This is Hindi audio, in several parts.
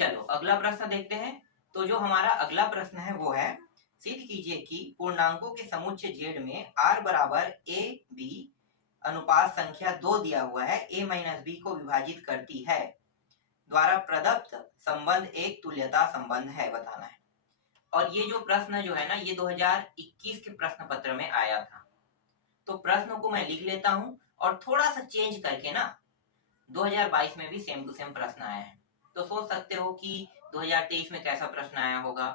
चलो अगला प्रश्न देखते हैं। तो जो हमारा अगला प्रश्न है वो है, सिद्ध कीजिए कि पूर्णांकों के समुच्चय जेड में r बराबर ए बी अनुपात संख्या 2 दिया हुआ है, a माइनस बी को विभाजित करती है द्वारा प्रदत्त संबंध एक तुल्यता संबंध है, बताना है। और ये जो प्रश्न जो है ना, ये 2021 के प्रश्न पत्र में आया था। तो प्रश्न को मैं लिख लेता हूं और थोड़ा सा चेंज करके ना 2022 में भी सेम टू सेम प्रश्न आया है। तो सोच सकते हो कि 2023 में कैसा प्रश्न आया होगा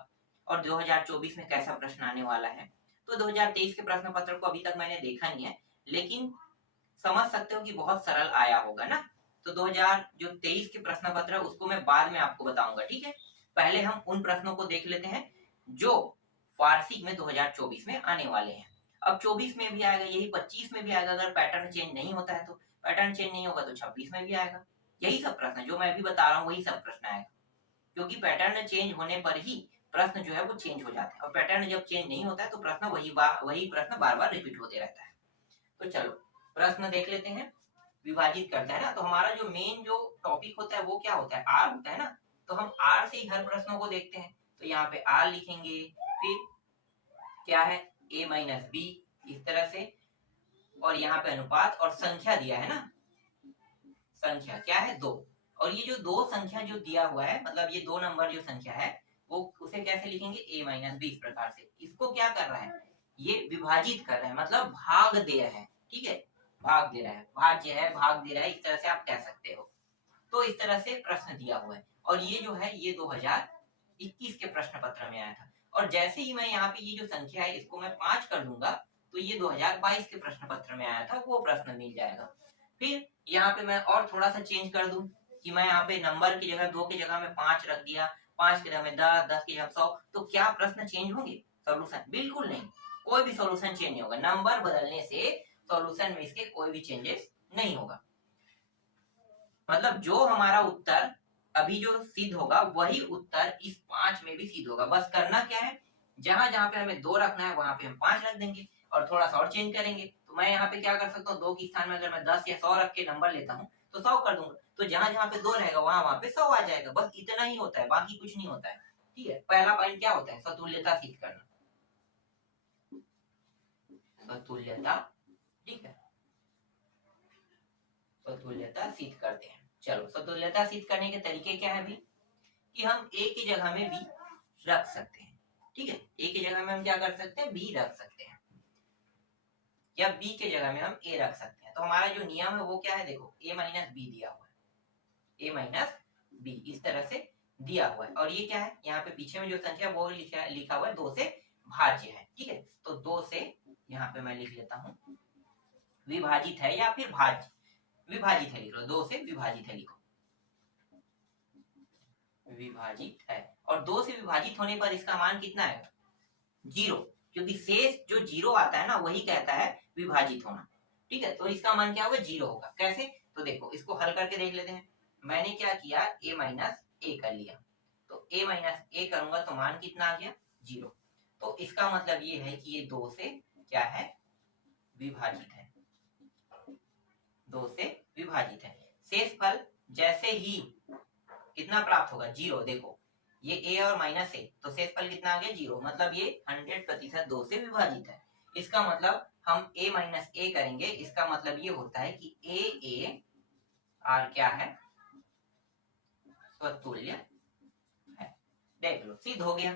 और 2024 में कैसा प्रश्न आने वाला है। तो 2023 के प्रश्न पत्र को अभी तक मैंने देखा नहीं है, लेकिन समझ सकते हो कि बहुत सरल आया होगा ना। तो 2023 के प्रश्न पत्र उसको मैं बाद में आपको बताऊंगा, ठीक है। पहले हम उन प्रश्नों को देख लेते हैं जो वार्षिक में 2024 में आने वाले हैं। अब 24 में भी आएगा, यही 25 में भी आएगा, अगर पैटर्न चेंज नहीं होता है तो। पैटर्न चेंज नहीं होगा तो 26 में भी आएगा। यही सब प्रश्न जो मैं अभी बता रहा हूँ वही सब प्रश्न आएगा, क्योंकि पैटर्न चेंज होने पर ही प्रश्न जो है वो चेंज हो जाते हैं, और पैटर्न जब चेंज नहीं होता है तो प्रश्न वही प्रश्न बार बार रिपीट होते रहता है। तो चलो प्रश्न देख लेते हैं। विभाजित करता है ना, तो हमारा जो मेन जो टॉपिक होता है वो क्या होता है, आर होता है ना। तो हम आर से ही हर प्रश्नों को देखते हैं। तो यहाँ पे आर लिखेंगे, फिर क्या है a माइनस बी, इस तरह से, और यहाँ पे अनुपात और संख्या दिया है ना, संख्या क्या है 2। और ये जो 2 संख्या जो दिया हुआ है, मतलब ये 2 नंबर जो संख्या है वो उसे कैसे लिखेंगे, a माइनस बी, इस प्रकार से। इसको क्या कर रहा है, ये विभाजित कर रहा है, मतलब भाग दे रहा है, ठीक है, भाग दे रहा है, भाज्य है, भाग दे रहा है, इस तरह से आप कह सकते हो। तो इस तरह से प्रश्न दिया हुआ है, और ये जो है ये 2021 के प्रश्न पत्र में आया था। और जैसे ही मैं यहाँ पे ये जो संख्या है इसको मैं 5 कर दूंगा तो ये 2022 के प्रश्न पत्र में आया था, वो प्रश्न मिल जाएगा। फिर यहाँ पे मैं और थोड़ा सा चेंज कर दूं कि मैं यहाँ पे नंबर की जगह 2 की जगह में 5 रख दिया, 5 की जगह में 10, 10 की जगह 100, तो क्या प्रश्न चेंज होंगे, सोल्यूशन? बिल्कुल नहीं, कोई भी सोल्यूशन चेंज नहीं होगा। नंबर बदलने से सोल्यूशन में इसके कोई भी चेंजेस नहीं होगा। मतलब जो हमारा उत्तर अभी जो सिद्ध होगा वही उत्तर इस 5 में भी सिद्ध होगा। बस करना क्या है, जहां जहां पे हमें 2 रखना है वहां पे हम 5 रख देंगे और थोड़ा सा और चेंज करेंगे। तो मैं यहाँ पे क्या कर सकता हूँ, 2 के स्थान में अगर मैं 10 या 100 रख के नंबर लेता हूँ तो 100 कर दूंगा। तो जहां जहां पे 2 रहेगा वहां वहां पे 100 आ जाएगा। बस इतना ही होता है, बाकी कुछ नहीं होता है, ठीक है। पहला पॉइंट क्या होता है, सतुल्यता सिद्ध करना, सतुल्यता, ठीक है, सतुल्यता सिद्ध करते हैं। चलो सतुल्यता सिद्ध करने के तरीके क्या है अभी, कि हम a की जगह में b रख सकते हैं, ठीक है। a की जगह में हम क्या कर सकते हैं, b रख सकते हैं, या b के जगह में हम a रख सकते हैं। तो हमारा जो नियम है वो क्या है, देखो a माइनस बी दिया हुआ है, a माइनस बी इस तरह से दिया हुआ है। और ये क्या है, यहाँ पे पीछे में जो संख्या वो लिखा हुआ है 2 से भाज्य है, ठीक है। तो 2 से यहाँ पे मैं लिख लेता हूँ विभाजित है, या फिर भाज्य, विभाजित है लिख लो, 2 से विभाजित है लिखो, विभाजित है। और 2 से विभाजित होने पर इसका मान कितना है, 0, क्योंकि शेष जो 0 आता है ना वही कहता है विभाजित होना, ठीक है। तो इसका मान क्या होगा, 0 होगा। कैसे, तो देखो इसको हल करके देख लेते हैं। मैंने क्या किया, a माइनस ए कर लिया, तो a माइनस ए करूंगा तो मान कितना आ गया, 0। तो इसका मतलब ये है कि ये 2 से क्या है, विभाजित है, 2 से विभाजित है। शेष फल जैसे ही कितना प्राप्त होगा, 0। देखो ये a और माइनस ए, तो शेषफल कितना आ गया, 0। मतलब ये 100% 2 से विभाजित है। इसका मतलब हम a माइनस ए करेंगे, इसका मतलब ये होता है कि a r क्या है, स्वतुल्य है। देख लो सिद्ध हो गया,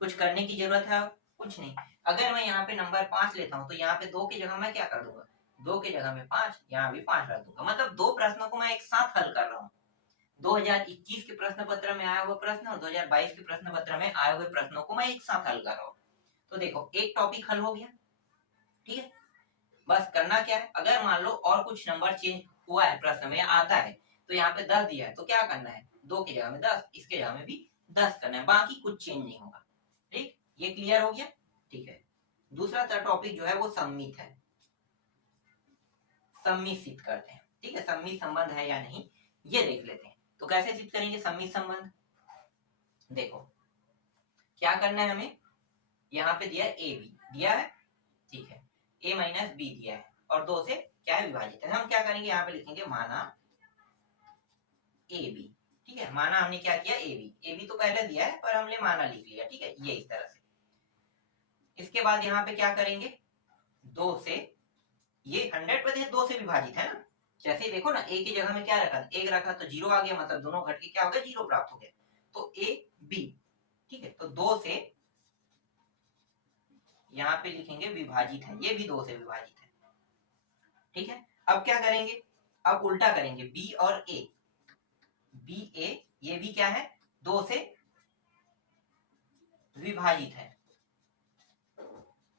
कुछ करने की जरूरत है कुछ नहीं। अगर मैं यहाँ पे नंबर 5 लेता हूँ तो यहाँ पे 2 की जगह मैं क्या कर दूंगा, 2 की जगह में 5, यहाँ भी 5 रख दूंगा। मतलब 2 प्रश्नों को मैं एक साथ हल कर रहा हूँ, 2021 के प्रश्न पत्र में आया हुआ प्रश्न और 2022 के प्रश्न पत्र में आए हुए प्रश्नों को मैं एक साथ हल कर रहा हूँ। तो देखो एक टॉपिक हल हो गया, ठीक है। बस करना क्या है, अगर मान लो और कुछ नंबर चेंज हुआ है प्रश्न में आता है, तो यहाँ पे 10 दिया है तो क्या करना है, 2 की जगह में 10, इसके जगह में भी 10 करना है, बाकी कुछ चेंज नहीं होगा, ठीक। ये क्लियर हो गया, ठीक है। दूसरा टॉपिक जो है वो सम्मित है, सम्मित सिद्ध करते हैं, ठीक है। सम्मित संबंध है या नहीं ये देख लेते हैं। तो कैसे सिद्ध करेंगे सम्मित संबंध, देखो क्या करना है हमें, यहाँ पे दिया ए बी दिया है, ठीक है, a माइनस बी दिया है और 2 से क्या है, विभाजित है। हम क्या करेंगे, यहाँ पे लिखेंगे माना ए बी, ठीक ठीक है, माना हमने क्या किया, ए बी तो पहले दिया है पर हमने माना लिख लिया, ठीक है, ये इस तरह से। इसके बाद यहाँ पे क्या करेंगे, 2 से, ये 100% 2 से विभाजित है ना, जैसे देखो ना, ए की जगह में क्या रखा, 1 रखा तो 0 आ गया, मतलब दोनों घट के क्या हो गया, 0 प्राप्त हो गया। तो ए बी, ठीक है, तो 2 से यहाँ पे लिखेंगे विभाजित है, ये भी 2 से विभाजित है, ठीक है। अब क्या करेंगे, अब उल्टा करेंगे, बी और ए, बी ए, ये भी क्या है, 2 से विभाजित है,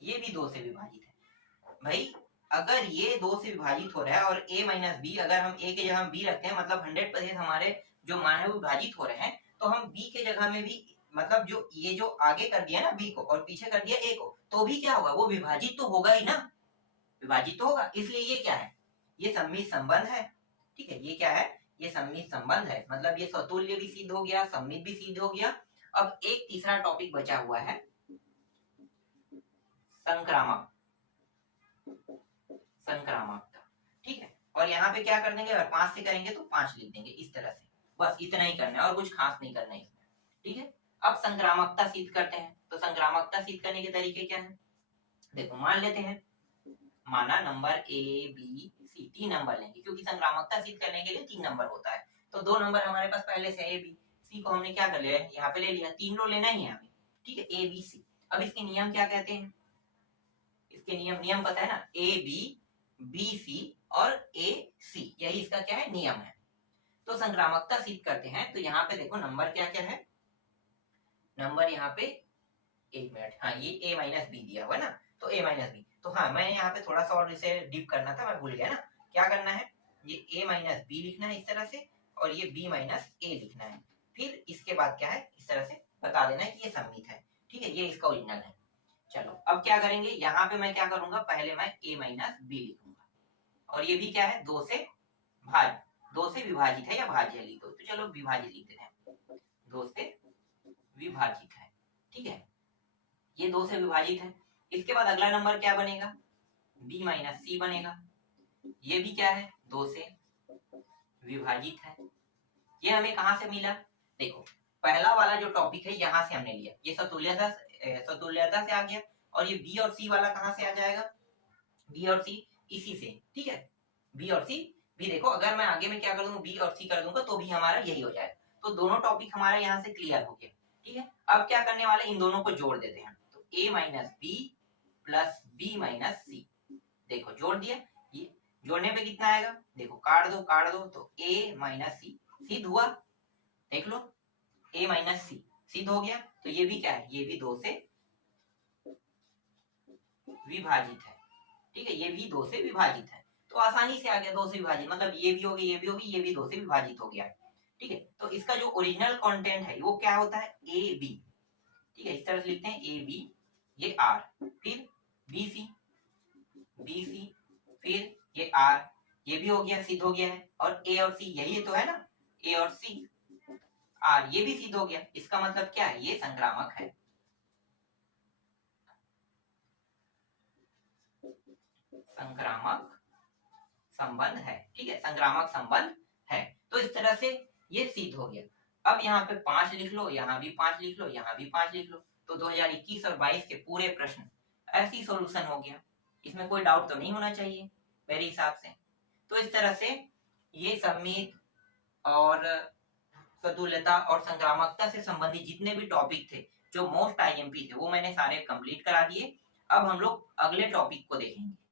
ये भी 2 से विभाजित है। भाई अगर ये 2 से विभाजित हो रहा है और a माइनस बी, अगर हम a के जगह बी रखते हैं, मतलब 100% हमारे जो मान है वो विभाजित हो रहे हैं, तो हम b के जगह में भी, मतलब जो ये जो आगे कर दिया ना b को और पीछे कर दिया a को, तो भी क्या होगा, वो विभाजित तो होगा ही ना, विभाजित तो होगा। इसलिए ये क्या है, ये सम्मित संबंध है, ठीक है, ये क्या है, ये सम्मित संबंध है, मतलब ये स्वतुल्य भी सिद्ध हो गया, सम्मित भी सिद्ध हो गया। अब एक तीसरा टॉपिक बचा हुआ है, संक्रामक, संक्रामकता, ठीक है। और यहाँ पे क्या कर देंगे, अगर 5 से करेंगे तो 5 लिख देंगे, इस तरह से, बस इतना ही करना है और कुछ खास नहीं करना है इसमें, ठीक है। अब संक्रामकता सिद्ध करते हैं, तो संक्रामकता सिद्ध करने के तरीके क्या है, देखो मान लेते हैं, माना number A B C, 3 number लेंगे, क्योंकि संक्रामकता सिद्ध करने के लिए 3 नंबर होता है, तो 2 नंबर हमारे पास पहले से ए बी, सी को हमने क्या कर लिया, यहाँ पे ले लिया, 3 रो लेना ही है हमें, ठीक है, ए बी सी। अब इसके नियम क्या कहते हैं, इसके नियम पता है ना, ए बी, बी सी और ए सी, यही इसका क्या है, नियम है। तो संक्रामकता सिद्ध करते हैं, तो यहाँ पे देखो नंबर क्या क्या है, नंबर यहाँ पे, एक मिनट, हाँ ये a माइनस बी दिया हुआ है ना, तो a माइनस बी, तो हाँ मैं यहाँ पे थोड़ा सा और इसे डीप करना था, मैं भूल गया ना, क्या करना है, ये a माइनस बी लिखना है इस तरह से, और ये b माइनस ए लिखना है, फिर इसके बाद क्या है, इस तरह से बता देना है कि ये सम्मित है, ठीक है, ये इसका ओरिजिनल है। चलो अब क्या करेंगे, यहाँ पे मैं क्या करूंगा, पहले मैं a माइनस बी लिखूंगा, और ये भी क्या है, 2 से भाग, 2 से विभाजित है या भाज्य लिख दो, तो चलो विभाजित लिख देते हैं, 2 से विभाजित है, ठीक है, ये 2 से विभाजित है। इसके बाद अगला नंबर क्या बनेगा, b माइनस सी बनेगा, ये भी क्या है, 2 से विभाजित है। ये हमें कहां से मिला, देखो पहला वाला जो टॉपिक है यहाँ से हमने लिया, ये सतुल्यता से आ गया, और ये b और c वाला कहां से आ जाएगा, b और c इसी से, ठीक है, b और c भी देखो, अगर मैं आगे में क्या कर दूंगा, b और c कर दूंगा तो भी हमारा यही हो जाएगा, तो दोनों टॉपिक हमारा यहाँ से क्लियर हो गया, ठीक है। अब क्या करने वाले, इन दोनों को जोड़ देते हैं, तो a minus b plus b minus c, देखो जोड़ दिया, ये जोड़ने पे कितना आएगा, देखो काट दो, तो a माइनस सी सिद्ध हुआ, देख लो, a माइनस सी सिद्ध हो गया, तो ये भी क्या है, ये भी 2 से विभाजित है, ठीक है, ये भी 2 से विभाजित है, तो आसानी से आ गया, 2 से विभाजित, मतलब ये भी होगी, ये भी होगी, ये भी 2 से विभाजित हो गया, ठीक है। तो इसका जो ओरिजिनल कंटेंट है वो क्या होता है, ए बी, ठीक है, इस तरह से लिखते हैं, ए बी, ये आर, फिर बी सी, फिर ये आर, ये भी हो गया, सिद्ध हो गया है, और ए और सी यही तो है ना, ए और सी आर, ये भी सिद्ध हो गया, इसका मतलब क्या है, ये संक्रामक है, संक्रामक संबंध है, ठीक है, संक्रामक संबंध है। तो इस तरह से ये सिद्ध हो गया। अब यहाँ पे 5 लिख लो, यहाँ भी 5 लिख लो, यहाँ भी 5 लिख लो, तो 2021 और 22 के पूरे प्रश्न ऐसी सॉल्यूशन हो गया, इसमें कोई डाउट तो नहीं होना चाहिए मेरे हिसाब से। तो इस तरह से ये सम्मित और सतुल्यता और संक्रामकता से संबंधित जितने भी टॉपिक थे, जो मोस्ट आईएमपी थे, वो मैंने सारे कंप्लीट करा दिए। अब हम लोग अगले टॉपिक को देखेंगे।